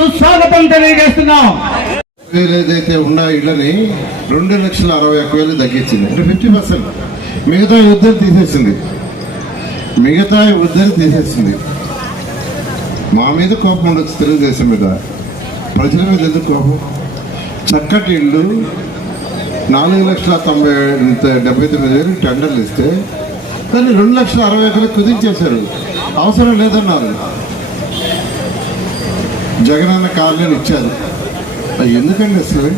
సుస్వాగతం తెలియజేస్తున్నాం. వేలు ఏదైతే ఉన్న ఇళ్ళని రెండు లక్షల అరవై ఒక్క వేలు తగ్గించింది. అంటే ఫిఫ్టీ పర్సెంట్ మిగతా యుద్ధం తీసేసింది. మిగతా యుద్ధం తీసేసింది. మా మీద కోపం ఉండొచ్చు తెలుగుదేశం మీద. ప్రజల మీద ఎందుకు కోపం? చక్కటి ఇళ్ళు నాలుగు లక్షల తొంభై డెబ్బై తొమ్మిది వేలు టెండర్లు ఇస్తే దాన్ని రెండు లక్షల అరవై ఒకరు కుదించేశారు. అవసరం లేదన్నారు. జగనన్న కాలనీలు ఇచ్చారు. అది ఎందుకండి అసలు?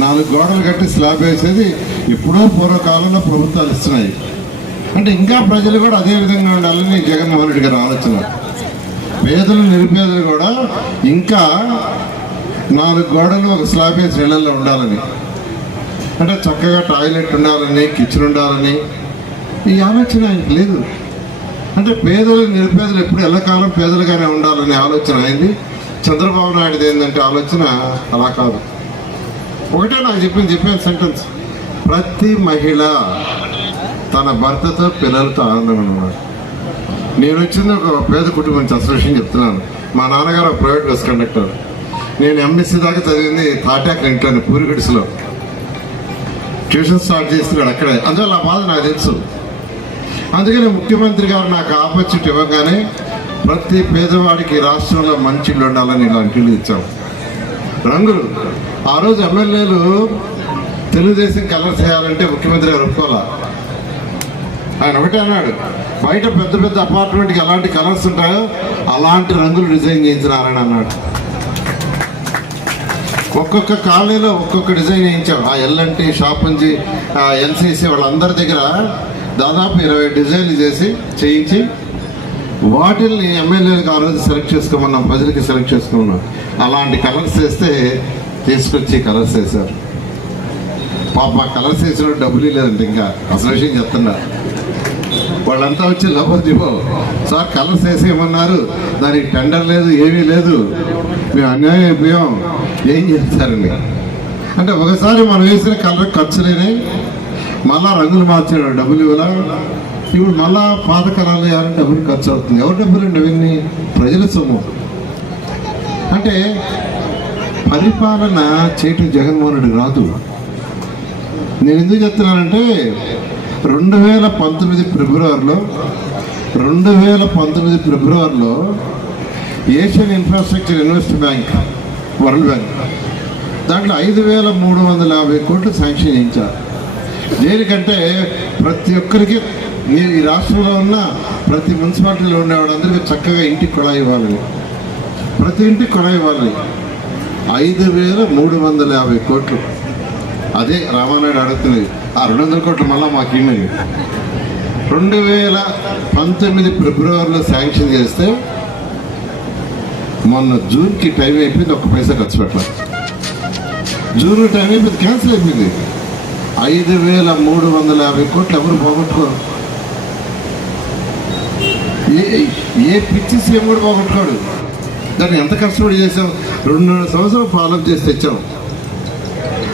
నాలుగు గోడలు కట్టి స్లాబ్ వేసేది ఎప్పుడో పూర్వకాలంలో ప్రభుత్వాలు ఇస్తున్నాయి. అంటే ఇంకా ప్రజలు కూడా అదే విధంగా ఉండాలని జగన్మోహన్ రెడ్డి గారి ఆలోచన. పేదలు నిరుపేదలు కూడా ఇంకా నాలుగు గోడలు ఒక స్లాబ్ వేసి ఇళ్ళలో ఉండాలని. అంటే చక్కగా టాయిలెట్ ఉండాలని కిచెన్ ఉండాలని. ఈ ఆలోచన ఆయనకు లేదు. అంటే పేదలు నిరుపేదలు ఎప్పుడు ఎల్లకాలం పేదలుగానే ఉండాలనే ఆలోచన అయింది. చంద్రబాబు నాయుడు ఏంటంటే ఆలోచన అలా కాదు. ఒకటే నాకు చెప్పింది చెప్పాను సెంటెన్స్ ప్రతి మహిళ తన భర్తతో పిల్లలతో ఆనందం అనమాట. నేను వచ్చింది ఒక పేద కుటుంబం నుంచి అసలు విషయం చెప్తున్నాను. మా నాన్నగారు ఒక ప్రైవేట్ బస్ కండక్టర్. నేను ఎంఎస్సీ దాకా చదివింది తాటాక్ ఇంట్లోనే పూరిగడిసిలో. ట్యూషన్ స్టార్ట్ చేస్తున్నాడు అక్కడే. అందువల్ల ఆ బాధ నాకు తెలుసు. అందుకని ముఖ్యమంత్రి గారు నాకు ఆపర్చునిటీ ఇవ్వగానే ప్రతి పేదవాడికి రాష్ట్రంలో మంచి ఇల్లు ఉండాలని ఇలాంటి ఇచ్చాం. రంగులు. ఆ రోజు ఎమ్మెల్యేలు తెలుగుదేశం కలర్స్ వేయాలంటే ముఖ్యమంత్రి గారు ఒప్పుకోవాలా? ఆయన ఒకటే అన్నాడు బయట పెద్ద పెద్ద అపార్ట్మెంట్కి ఎలాంటి కలర్స్ ఉంటాయో అలాంటి రంగులు డిజైన్ చేయించినారని అన్నాడు. ఒక్కొక్క కాలనీలో ఒక్కొక్క డిజైన్ వేయించాం ఆ ఎల్ అంటే షాప్ నుంచి ఎన్సీసీ వాళ్ళందరి దగ్గర దాదాపు ఇరవై డిజైన్లు చేసి చేయించి వాటిల్ని ఎమ్మెల్యేలకు ఆ రోజు సెలెక్ట్ చేసుకోమన్నాం ప్రజలకి సెలెక్ట్ చేసుకున్నాం. అలాంటి కలర్స్ వేస్తే తీసుకొచ్చి కలర్స్ వేశారు. పాప కలర్స్ వేసిన డబ్బులు లేదంటే ఇంకా. అసలు విషయం చెప్తున్నారు వాళ్ళంతా వచ్చి లోపల దిపో సార్ కలర్స్ వేసేయమన్నారు. దానికి టెండర్ లేదు ఏమీ లేదు. మేము అన్యాయం అయిపోయాం. ఏం చేస్తారండి? అంటే ఒకసారి మనం వేసిన కలర్ ఖర్చులేనే మళ్ళా రంగులు మార్చాడు డబ్బులు ఇవ్వలా? ఇప్పుడు మళ్ళా పాత ఎవరి డబ్బులు ఖర్చు అవుతుంది. ఎవరి డబ్బులు అండి అవన్నీ? ప్రజల సొమ్ము. అంటే పరిపాలన చేయటం జగన్మోహన్ రెడ్డి రాదు. నేను ఎందుకు చెప్తున్నానంటే రెండు వేల పంతొమ్మిది ఫిబ్రవరిలో రెండు వేల పంతొమ్మిది ఫిబ్రవరిలో Asian infrastructure invest bank world bank దాంట్లో ఐదు వేల మూడు వందల యాభై కోట్లు శాంక్షన్ చేయించారు. దేనికంటే ప్రతి ఒక్కరికి మీరు ఈ రాష్ట్రంలో ఉన్న ప్రతి మున్సిపాలిటీలో ఉండే వాళ్ళందరికీ చక్కగా ఇంటికి కుళాయి ఇవ్వాలి. ప్రతి ఇంటికి కొళాయి ఇవ్వాలి. ఐదు వేల మూడు వందల యాభై కోట్లు. అదే రామానాయుడు అడుగుతుంది. ఆ రెండు వందల కోట్లు మళ్ళీ మాకు ఇమ్మని రెండు వేల పంతొమ్మిది ఫిబ్రవరిలో శాంక్షన్ చేస్తే మొన్న జూన్కి టైం అయిపోయింది ఒక్క పైసా ఖర్చు పెట్టాలి జూన్ టైం అయిపోయింది క్యాన్సిల్ అయిపోయింది. ఐదు వేల మూడు వందల యాభై కోట్లు ఎవరు పోగొట్టుకోరు? ఏ ఏ పిచ్చి సీఎం కూడా పోగొట్టుకోడు. దాన్ని ఎంత కష్టపడి చేసాం రెండున్నర సంవత్సరం ఫాలోఅప్ చేసి తెచ్చాం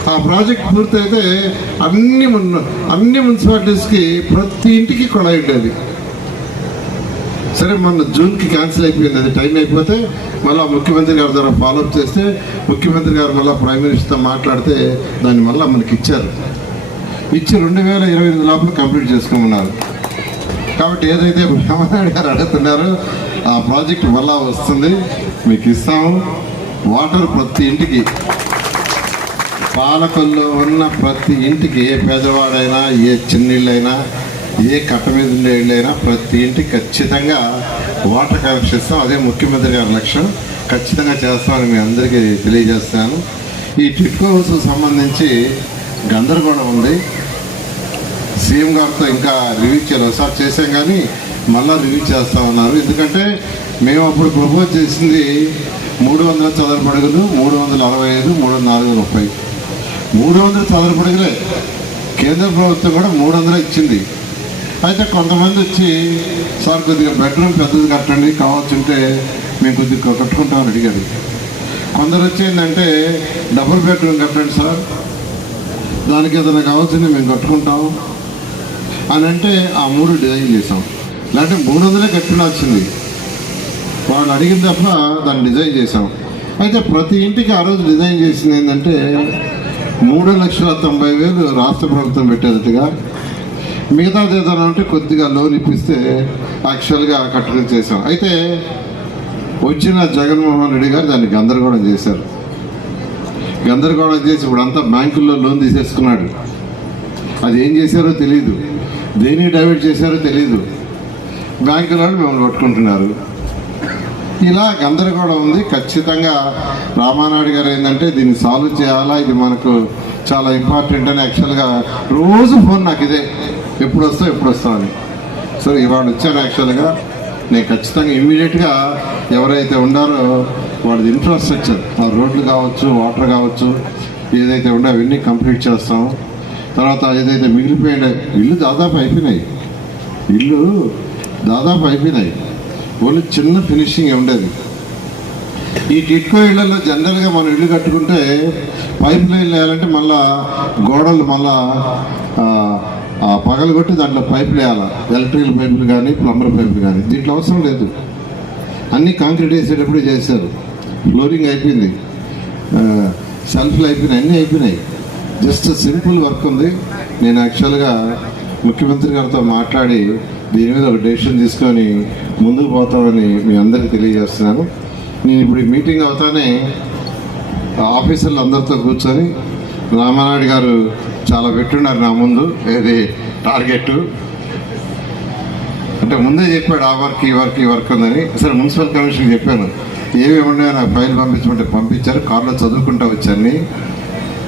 ఆ ప్రాజెక్ట్ పూర్తయితే అన్ని మున్- అన్ని మున్సిపాలిటీస్కి ప్రతి ఇంటికి కొళాయి ఉండేది. సరే మొన్న జూన్కి క్యాన్సిల్ అయిపోయింది. అది టైం అయిపోతే మళ్ళీ ముఖ్యమంత్రి గారి ద్వారా ఫాలోఅప్ చేస్తే ముఖ్యమంత్రి గారు మళ్ళీ ప్రైమ్ మినిస్టర్తో మాట్లాడితే దాన్ని మళ్ళీ మనకి ఇచ్చారు. ఇచ్చి రెండు వేల ఇరవై ఎనిమిది లోపల కంప్లీట్ చేసుకోమన్నారు కాబట్టి ఏదైతే బ్రహ్మనాయుడు గారు అడుగుతున్నారో ఆ ప్రాజెక్ట్ వల్ల వస్తుంది మీకు ఇస్తాము. వాటర్ ప్రతి ఇంటికి పాలకొల్లో ఉన్న ప్రతి ఇంటికి ఏ పేదవాడైనా ఏ చిన్నీళ్ళైనా ఏ కట్ట మీద ఉండే ఇళ్ళైనా ప్రతి ఇంటికి ఖచ్చితంగా వాటర్ కనెక్షన్ ఇస్తాం. అదే ముఖ్యమంత్రి గారి లక్ష్యం. ఖచ్చితంగా చేస్తామని మీ అందరికీ తెలియజేస్తాను. ఈ టిట్కో హౌస్కు సంబంధించి గందరగోళం ఉంది. సీఎం గారితో ఇంకా రివ్యూ చేయాలి ఒకసారి చేసాం కానీ మళ్ళీ రివ్యూ చేస్తామన్నారు ఎందుకంటే మేము అప్పుడు ప్రపోజ్ చేసింది మూడు వందల చదరపు అడుగులు మూడు వందల అరవై ఐదు మూడు వందల నాలుగు ముప్పై. మూడు వందల చదరపు అడుగులే. కేంద్ర ప్రభుత్వం కూడా మూడు వందలు ఇచ్చింది. అయితే కొంతమంది వచ్చి సార్ కొద్దిగా బెడ్రూమ్ పెద్దది కట్టండి కావాల్సి ఉంటే మేము కొద్దిగా కట్టుకుంటామని అడిగారు. కొందరు వచ్చి ఏంటంటే డబుల్ బెడ్రూమ్ కట్టండి సార్. దానికి ఏదైనా కావాల్సింది మేము కట్టుకుంటాం. అని అంటే ఆ మూడు డిజైన్ చేసాం లేదంటే మూడు వందలే కట్టినాల్సింది వాళ్ళు అడిగిన తప్ప దాన్ని డిజైన్ చేసాం అయితే ప్రతి ఇంటికి ఆ రోజు డిజైన్ చేసింది ఏంటంటే మూడు లక్షల తొంభై వేలు రాష్ట్ర ప్రభుత్వం పెట్టేదట్టుగా మిగతా ఏదైనా అంటే కొద్దిగా లోన్ ఇప్పిస్తే యాక్చువల్గా కట్టుకుని చేసాం అయితే వచ్చిన జగన్మోహన్ రెడ్డి గారు దాన్ని గందరగోళం చేశారు. గందరగోళం చేసి ఇప్పుడు అంతా బ్యాంకుల్లో లోన్ తీసేసుకున్నాడు. అది ఏం చేశారో తెలియదు దేన్ని డైవర్ట్ చేశారో తెలియదు బ్యాంకుల వాళ్ళు మిమ్మల్ని పట్టుకుంటున్నారు. ఇలా గందరగోళం ఉంది. ఖచ్చితంగా రామానాయుడు గారు ఏంటంటే దీన్ని సాల్వ్ చేయాలా? ఇది మనకు చాలా ఇంపార్టెంట్ అని యాక్చువల్గా రోజు ఫోన్ నాకు ఇదే. ఎప్పుడు వస్తావు ఎప్పుడు వస్తావు అని. సో ఇవాళ వచ్చాను యాక్చువల్గా నేను ఖచ్చితంగా ఇమ్మీడియట్గా ఎవరైతే ఉండారో వాళ్ళది ఇన్ఫ్రాస్ట్రక్చర్ ఆ రోడ్లు కావచ్చు వాటర్ కావచ్చు ఏదైతే ఉందో అవన్నీ కంప్లీట్ చేస్తాం. తర్వాత ఏదైతే మిగిలిపోయిన ఇల్లు దాదాపు అయిపోయినాయి. ఇల్లు దాదాపు అయిపోయినాయి. ఓన్లీ చిన్న ఫినిషింగ్ ఉండేది. ఈ టిట్కో ఇళ్ళలో జనరల్గా మనం ఇల్లు కట్టుకుంటే పైప్ లైన్ వేయాలంటే మళ్ళా గోడలు మళ్ళా ఆ, పగలు కొట్టి దాంట్లో పైపులు వేయాలి ఎలక్ట్రికల్ పైపులు కానీ ప్లంబర్ పైపులు కానీ. దీంట్లో అవసరం లేదు. అన్నీ కాంక్రీట్ వేసేటప్పుడు చేశారు. ఫ్లోరింగ్ అయిపోయింది. సెల్ఫ్లు అయిపోయినాయి. అన్నీ అయిపోయినాయి. జస్ట్ సింపుల్ వర్క్ ఉంది. నేను యాక్చువల్గా ముఖ్యమంత్రి గారితో మాట్లాడి దీని మీద ఒక డెసిషన్ తీసుకొని ముందుకు పోతామని మీ అందరికీ తెలియజేస్తున్నాను. నేను ఇప్పుడు ఈ మీటింగ్ అవుతానే ఆఫీసర్లు అందరితో కూర్చొని రామానాయుడు గారు చాలా పెట్టున్నారు నా ముందు ఏది టార్గెట్ అంటే ముందే చెప్పాడు ఆ వర్క్ ఈ వర్క్ ఈ వర్క్ ఉందని. సరే మున్సిపల్ కమిషన్ చెప్పాను. ఏమేమి ఉన్నాయో నాకు ఫైల్ పంపించమంటే పంపించారు. కార్లో చదువుకుంటా వచ్చాను.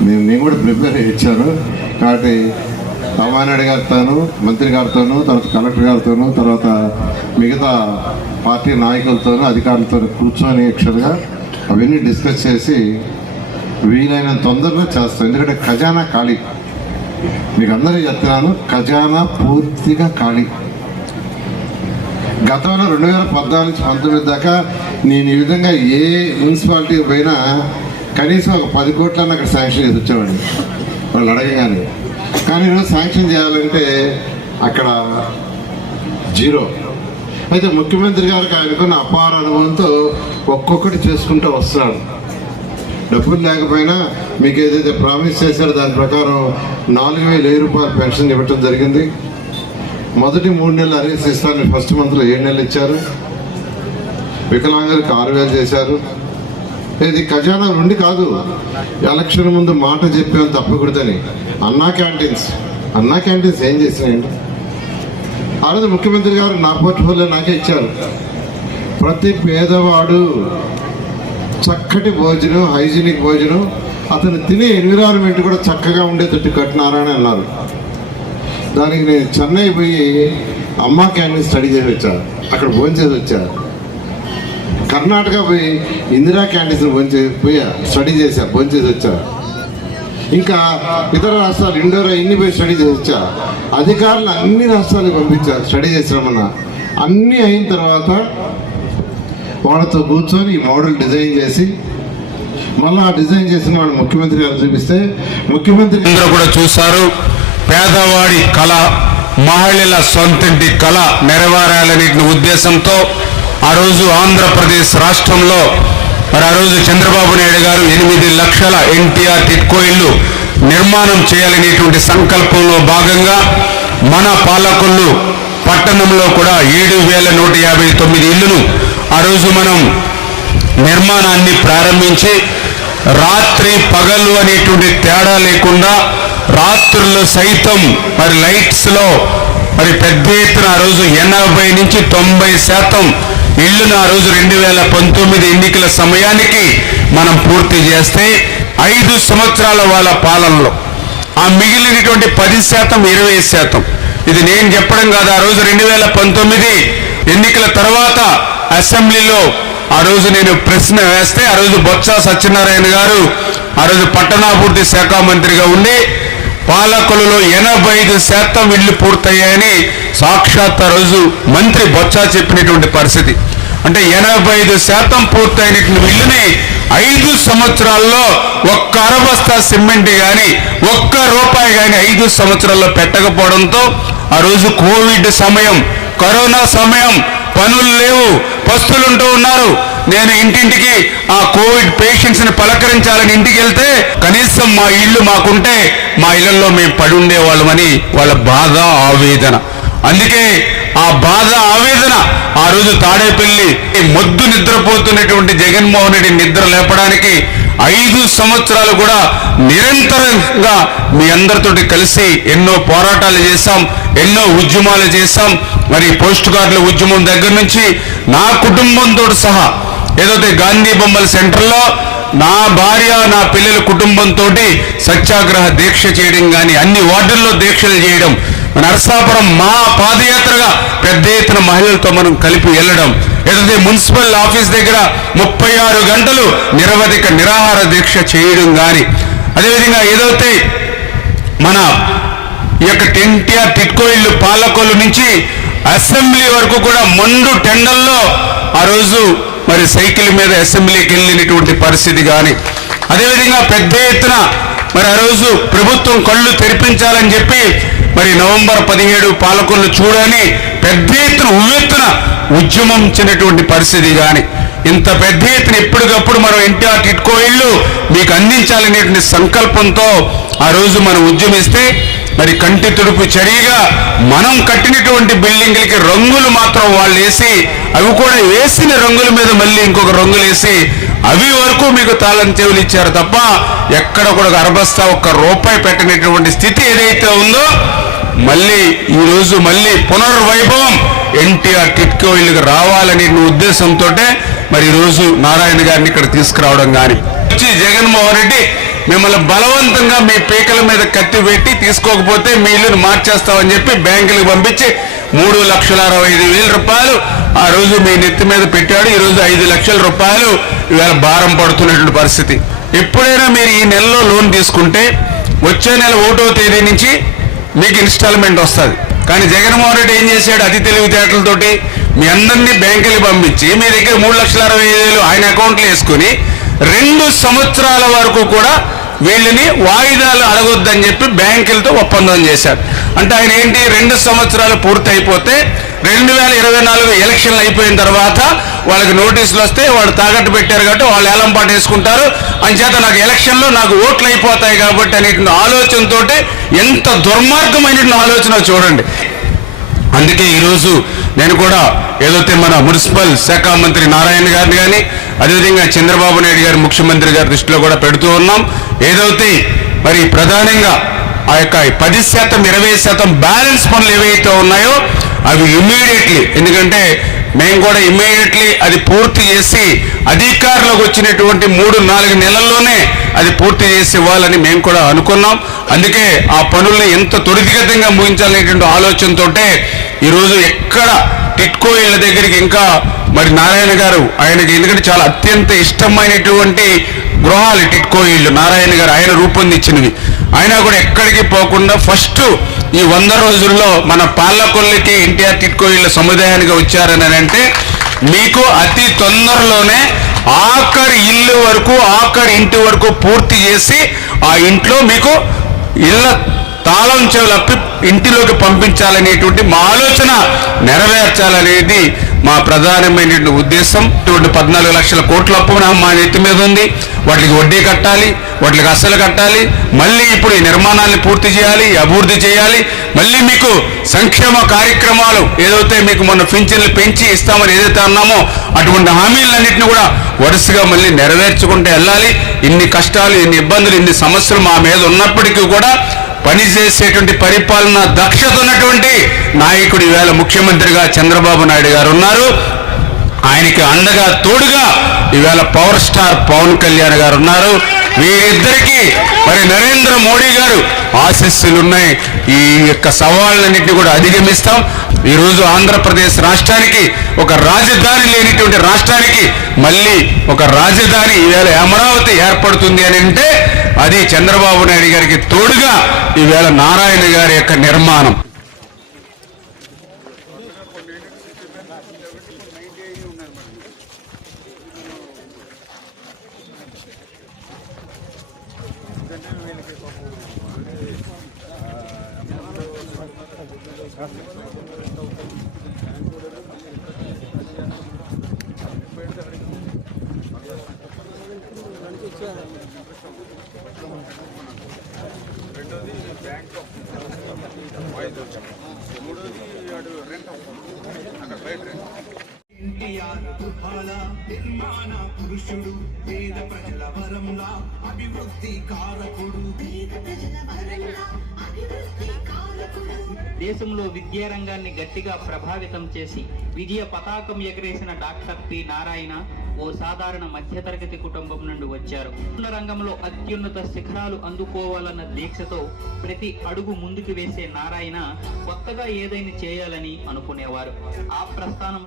నేను నేను కూడా ప్రిపేర్ ఇచ్చాను. కాబట్టి రామానాయుడు గారితోనూ మంత్రి గారితోనూ తర్వాత కలెక్టర్ గారితోనూ తర్వాత మిగతా పార్టీ నాయకులతోనూ అధికారులతో కూర్చొని యాక్చువల్గా అవన్నీ డిస్కస్ చేసి వీలైన తొందరలో చేస్తాం ఎందుకంటే ఖజానా ఖాళీ. మీకు అందరూ చెప్తున్నాను ఖజానా పూర్తిగా ఖాళీ. గతంలో రెండు వేల పద్నాలుగు నుంచి పంతొమ్మిది దాకా నేను ఈ విధంగా ఏ మున్సిపాలిటీ పోయినా కనీసం ఒక పది కోట్లన్న అక్కడ శాంక్షన్ చేసి వచ్చామండి వాళ్ళు అడగగానే. కానీ ఈరోజు శాంక్షన్ చేయాలంటే అక్కడ జీరో. అయితే ముఖ్యమంత్రి గారికి ఆయనకున్న అపార అనుభవంతో ఒక్కొక్కటి చేసుకుంటూ వస్తున్నాడు డబ్బులు లేకపోయినా మీకు ఏదైతే ప్రామిస్ చేశారో దాని ప్రకారం నాలుగు వేల వెయ్యి పెన్షన్ ఇవ్వటం జరిగింది. మొదటి మూడు నెలలు అరేసి ఇస్తాను ఫస్ట్ మంత్లో ఏడు నెలలు ఇచ్చారు. వికలాంగులకు ఆరు వేలు చేశారు. ఇది ఖజానా నుండి కాదు. ఎలక్షన్ ముందు మాట చెప్పాను తప్పకూడదని. అన్నా క్యాంటీన్స్. అన్నా క్యాంటీన్స్ ఏం చేసినాయండి? ఆ రోజు ముఖ్యమంత్రి గారు నా పోర్ట్ఫోలియో నాకే ఇచ్చారు. ప్రతి పేదవాడు చక్కటి భోజనం హైజీనిక్ భోజనం అతను తినే ఎన్విరాన్మెంట్ కూడా చక్కగా ఉండేటట్టు కట్టినారని అన్నారు. దానికి నేను చెన్నై పోయి అమ్మా క్యాంటీన్ స్టడీ చేసి వచ్చాను. అక్కడ భోజనం చేసి వచ్చాను. కర్ణాటక పోయి ఇందిరా క్యాంటీన్ భోజనం పోయా స్టడీ చేశా భోజనం వచ్చా. ఇంకా ఇతర రాష్ట్రాలు ఇండోర్ ఇన్ని పోయి స్టడీ చేసి వచ్చా. అధికారులు అన్ని రాష్ట్రాలకు పంపించారు స్టడీ చేసినామన్నా అన్నీ అయిన తర్వాత వాళ్ళతో కూర్చొని ఈ మోడల్ డిజైన్ చేసి మళ్ళీ ఆ డిజైన్ చేసిన వాళ్ళు ముఖ్యమంత్రి గారు చూపిస్తే ముఖ్యమంత్రి అందరూ కూడా చూశారు. పేదవాడి కళ మహిళల సొంతింటి కళ నెరవేరాలనే ఉద్దేశంతో ఆ రోజు ఆంధ్రప్రదేశ్ రాష్ట్రంలో మరి ఆ రోజు చంద్రబాబు నాయుడు గారు ఎనిమిది లక్షల ఎన్టీఆర్ టిట్కో ఇల్లు నిర్మాణం చేయాలనేటువంటి సంకల్పంలో భాగంగా మన పాలకులు పట్టణంలో కూడా ఏడు వేల నూట యాభై తొమ్మిది ఇల్లును ఆ రోజు మనం నిర్మాణాన్ని ప్రారంభించి రాత్రి పగలు అనేటువంటి తేడా లేకుండా రాత్రుల్లో సైతం మరి లైట్స్లో మరి పెద్ద ఎత్తున ఆ రోజు ఎనభై నుంచి తొంభై శాతం ఇళ్ళను ఆ రోజు రెండు వేల పంతొమ్మిది ఎన్నికల సమయానికి మనం పూర్తి చేస్తే ఐదు సంవత్సరాల వాళ్ళ పాలనలో. ఆ మిగిలినటువంటి పది శాతం ఇరవై శాతం. ఇది నేను చెప్పడం కాదు ఆ రోజు రెండు వేల పంతొమ్మిది ఎన్నికల తర్వాత అసెంబ్లీలో ఆ రోజు నేను ప్రశ్న వేస్తే ఆ రోజు బొత్స సత్యనారాయణ గారు ఆ రోజు పట్టణాభివృద్ధి శాఖ మంత్రిగా ఉండి పాలకులలో ఎనభై ఐదు శాతం ఇళ్ళు పూర్తయ్యాయని సాక్షాత్ రోజు మంత్రి బొత్స చెప్పినటువంటి పరిస్థితి. అంటే ఎనభై ఐదు శాతం పూర్తయినటువంటి ఇల్లుని ఐదు సంవత్సరాల్లో ఒక్క అరబస్తా సిమెంట్ కానీ ఒక్క రూపాయి కానీ ఐదు సంవత్సరాల్లో పెట్టకపోవడంతో ఆ రోజు కోవిడ్ సమయం కరోనా సమయం పనులు లేవు పస్తులుంటూ ఉన్నారు. నేను ఇంటింటికి ఆ కోవిడ్ పేషెంట్స్ని పలకరించాలని ఇంటికి వెళ్తే కనీసం మా ఇల్లు మాకుంటే మా ఇళ్ళలో మేము పడి ఉండేవాళ్ళమని వాళ్ళ బాధ ఆవేదన. అందుకే ఆ బాధ ఆవేదన ఆ రోజు తాడేపల్లి మొద్దు నిద్రపోతున్నటువంటి జగన్మోహన్ రెడ్డి నిద్ర లేపడానికి ఐదు సంవత్సరాలు కూడా నిరంతరంగా మీ అందరితోటి కలిసి ఎన్నో పోరాటాలు చేశాం ఎన్నో ఉద్యమాలు చేశాం. మరి పోస్ట్ కార్డుల ఉద్యమం దగ్గర నుంచి నా కుటుంబంతో సహా ఏదైతే గాంధీ బొమ్మల సెంటర్లో నా భార్య నా పిల్లల కుటుంబంతో సత్యాగ్రహ దీక్ష చేయడం కానీ అన్ని వార్డుల్లో దీక్షలు చేయడం నరసాపురం మా పాదయాత్రగా పెద్ద ఎత్తున మహిళలతో మనం కలిపి వెళ్ళడం ఏదైతే మున్సిపల్ ఆఫీస్ దగ్గర ముప్పై ఆరు గంటలు నిరవధిక నిరాహార దీక్ష చేయడం కానీ అదేవిధంగా ఏదైతే మన ఈ యొక్క టెన్టీఆర్ టిట్కో ఇల్లు పాలకొల్లు నుంచి అసెంబ్లీ వరకు కూడా మండు టెండల్లో ఆ రోజు మరి సైకిల్ మీద అసెంబ్లీకి వెళ్ళినటువంటి పరిస్థితి కానీ అదేవిధంగా పెద్ద ఎత్తున మరి ఆ రోజు ప్రభుత్వం కళ్ళు తెరిపించాలని చెప్పి మరి నవంబర్ పదిహేడు పాలకొల్లు చూడని పెద్ద ఎత్తున ఉవ్వెత్తున ఉద్యమించినటువంటి పరిస్థితి కానీ ఇంత పెద్ద ఎత్తున ఎప్పటికప్పుడు మనం ఎన్టీఆర్ టిట్కో ఇళ్ళు మీకు అందించాలనేటువంటి సంకల్పంతో ఆ రోజు మనం ఉద్యమిస్తే మరి కంటి తుడుపు చర్యగా మనం కట్టినటువంటి బిల్డింగ్లకి రంగులు మాత్రం వాళ్ళు వేసి అవి కూడా వేసిన రంగుల మీద మళ్ళీ ఇంకొక రంగులు వేసి అవి వరకు మీకు తాళం చెవులు ఇచ్చారు తప్ప ఎక్కడ కూడా అరబస్తా ఒక్క రూపాయి పెట్టినటువంటి స్థితి ఏదైతే ఉందో మళ్ళీ ఈ రోజు మళ్ళీ పునర్వైభవం ఎన్టీఆర్ టిట్కో ఇల్లుకి రావాలనే ఉద్దేశంతో మరి ఈరోజు రోజు నారాయణ గారిని ఇక్కడ తీసుకురావడం కానీ. వచ్చి జగన్మోహన్ రెడ్డి మిమ్మల్ని బలవంతంగా మీ పీకల మీద కత్తి పెట్టి తీసుకోకపోతే మీ ఇల్లును మార్చేస్తామని చెప్పి బ్యాంకులకు పంపించి మూడు లక్షల అరవై ఐదు వేల రూపాయలు ఆ రోజు మీ నెత్తి మీద పెట్టాడు. ఈరోజు ఐదు లక్షల రూపాయలు ఇవాళ భారం పడుతున్నటువంటి పరిస్థితి. ఎప్పుడైనా మీరు ఈ నెలలో లోన్ తీసుకుంటే వచ్చే నెల ఒకటో తేదీ నుంచి మీకు ఇన్స్టాల్మెంట్ వస్తుంది. కానీ జగన్మోహన్ రెడ్డి ఏం చేశాడు? అతి తెలివితేటలతోటి మీ అందరినీ బ్యాంకులు పంపించి మీ దగ్గర మూడు లక్షల అరవై ఐదు వేలు ఆయన అకౌంట్లో వేసుకుని రెండు సంవత్సరాల వరకు కూడా వీళ్ళని వాయిదాలు అడగొద్దని చెప్పి బ్యాంకులతో ఒప్పందం చేశారు. అంటే ఆయన ఏంటి? రెండు సంవత్సరాలు పూర్తయిపోతే రెండు వేల ఇరవై నాలుగు ఎలక్షన్లు అయిపోయిన తర్వాత వాళ్ళకి నోటీసులు వస్తే వాళ్ళు తాకట్టు పెట్టారు కాబట్టి వాళ్ళు ఏలం వేసుకుంటారు. అంచేత నాకు ఎలక్షన్లో నాకు ఓట్లు అయిపోతాయి కాబట్టి అనేటువంటి ఆలోచనతో ఎంత దుర్మార్గమైనటువంటి ఆలోచన చూడండి. అందుకే ఈరోజు నేను కూడా ఏదైతే మన మున్సిపల్ శాఖ మంత్రి నారాయణ గారిని కానీ అదేవిధంగా చంద్రబాబు నాయుడు గారి ముఖ్యమంత్రి గారి దృష్టిలో కూడా పెడుతూ ఉన్నాం. ఏదైతే మరి ప్రధానంగా ఆ యొక్క పది శాతం ఇరవై శాతం బ్యాలెన్స్ పనులు ఏవైతే ఉన్నాయో అవి ఇమ్మీడియట్లీ. ఎందుకంటే మేము కూడా ఇమ్మీడియట్లీ అది పూర్తి చేసి అధికారులకు వచ్చినటువంటి మూడు నాలుగు నెలల్లోనే అది పూర్తి చేసి ఇవ్వాలని మేము కూడా అనుకున్నాం. అందుకే ఆ పనుల్ని ఎంత త్వరితగతంగా ముగించాలనేటువంటి ఆలోచనతో ఈరోజు ఎక్కడ టిట్కో దగ్గరికి ఇంకా మరి నారాయణ గారు ఆయనకి ఎందుకంటే చాలా అత్యంత ఇష్టమైనటువంటి గృహాలు టిట్కో ఇళ్ళు. నారాయణ గారు ఆయన రూపొందించినవి. అయినా కూడా ఎక్కడికి పోకుండా ఫస్ట్ ఈ వంద రోజుల్లో మన పాలకొల్లికి ఎన్టీఆర్ టిట్కో ఇళ్ళ సముదాయానికి వచ్చారని అంటే మీకు అతి తొందరలోనే ఆఖరి ఇల్లు వరకు ఆఖరి ఇంటి వరకు పూర్తి చేసి ఆ ఇంట్లో మీకు ఇళ్ళ తాళం చెవులప్పి ఇంటిలోకి పంపించాలనేటువంటి మా ఆలోచన నెరవేర్చాలనేది మా ప్రధానమైనటువంటి ఉద్దేశం ఇటువంటి పద్నాలుగు లక్షల కోట్ల అప్పు మా నెత్తి మీద ఉంది. వాటికి వడ్డీ కట్టాలి వాటికి అసలు కట్టాలి. మళ్ళీ ఇప్పుడు ఈ నిర్మాణాన్ని పూర్తి చేయాలి అభివృద్ధి చేయాలి. మళ్ళీ మీకు సంక్షేమ కార్యక్రమాలు ఏదైతే మీకు మొన్న పింఛన్లు పెంచి ఇస్తామని ఏదైతే అన్నామో అటువంటి హామీలన్నింటినీ కూడా వరుసగా మళ్ళీ నెరవేర్చుకుంటూ వెళ్ళాలి. ఇన్ని కష్టాలు ఇన్ని ఇబ్బందులు ఇన్ని సమస్యలు మా మీద ఉన్నప్పటికీ కూడా పనిచేసేటువంటి పరిపాలన దక్షత ఉన్నటువంటి నాయకుడు ఈవేళ ముఖ్యమంత్రిగా చంద్రబాబు నాయుడు గారు ఉన్నారు. ఆయనకి అండగా తోడుగా ఈవేళ పవర్ స్టార్ పవన్ కళ్యాణ్ గారు ఉన్నారు. వీరిద్దరికీ మరి నరేంద్ర మోడీ గారు ఆశస్సులు ఉన్నాయి ఈ యొక్క సవాళ్ళన్నింటినీ కూడా అధిగమిస్తాం. ఈరోజు ఆంధ్రప్రదేశ్ రాష్ట్రానికి ఒక రాజధాని లేనిటువంటి రాష్ట్రానికి మళ్ళీ ఒక రాజధాని ఈవేళ అమరావతి ఏర్పడుతుంది అని అంటే అది చంద్రబాబు నాయుడు గారికి తోడుగా ఈవేళ నారాయణ గారి యొక్క నిర్మాణం. బ్యాంక్ వాయిదా మూడోది వాడు రెంట్ అక్కడ బయట రెంట్ ఎన్టీఆర్ నిర్మాణ పురుషుడు పేద ప్రజల వరంలా అభివృద్ధి కారకుడు దేశంలో విద్యారంగాన్ని గట్టిగా ప్రభావితం చేసి విజయ పతాకం ఎగరేసిన డాక్టర్ పి. నారాయణ ఓ సాధారణ మధ్యతరగతి కుటుంబం నుండి వచ్చారు. రంగంలో అత్యున్నత శిఖరాలు అందుకోవాలన్న దీక్షతో ప్రతి అడుగు ముందుకు వేసే నారాయణ కొత్తగా ఏదైనా చేయాలని అనుకునేవారు. ఆ ప్రస్థానం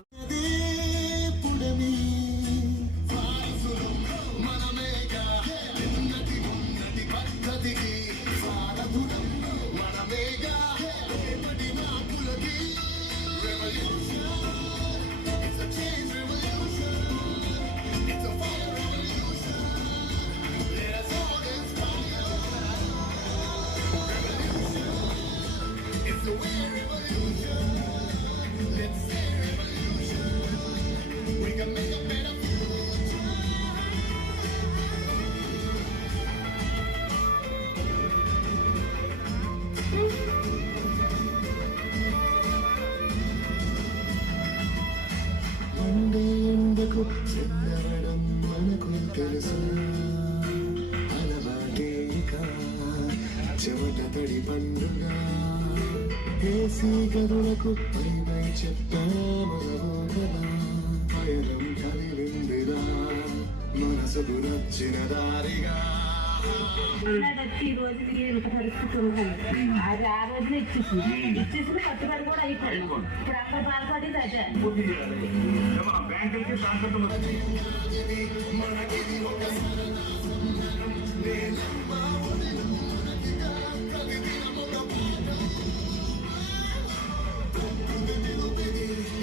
చెమట తడి పండుగ ఏసీ గదులకు పై పై చెప్పాము పయనం కలిగిందిరా మనసుకు నచ్చిన దారిగా ఈ రోజు నేను పరిస్థితి అది ఆ రోజున ఇచ్చేసింది ఇచ్చేసింది కట్టుబడి కూడా అయిపోయింది ఇప్పుడు అందరు బాధపడేది అదే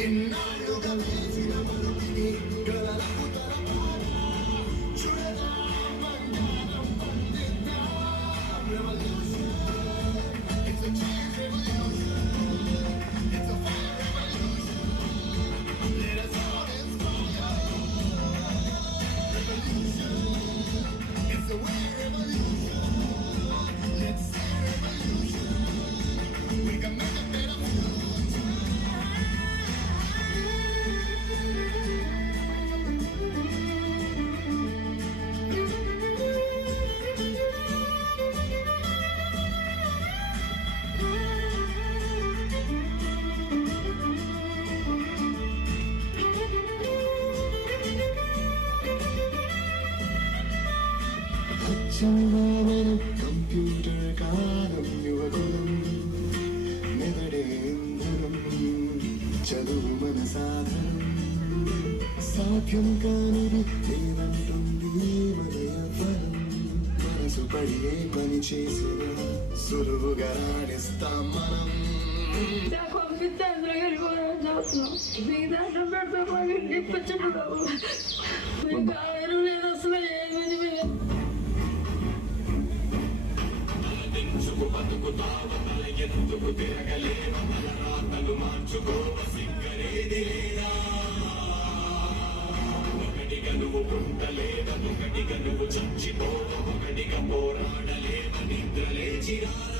ఇన్నాళ్ళుగా సాధ్యం కానిది లేదంటుంది మన యవ్వనం మనసు పడి ఏ పని చేసిన సులువుగా రాణిస్తాం మనం. పంపిస్తే ఒకటిగా నువ్వు చచ్చిపో ఒకటిగా పోరాడలేవ నిద్రలేచిరా.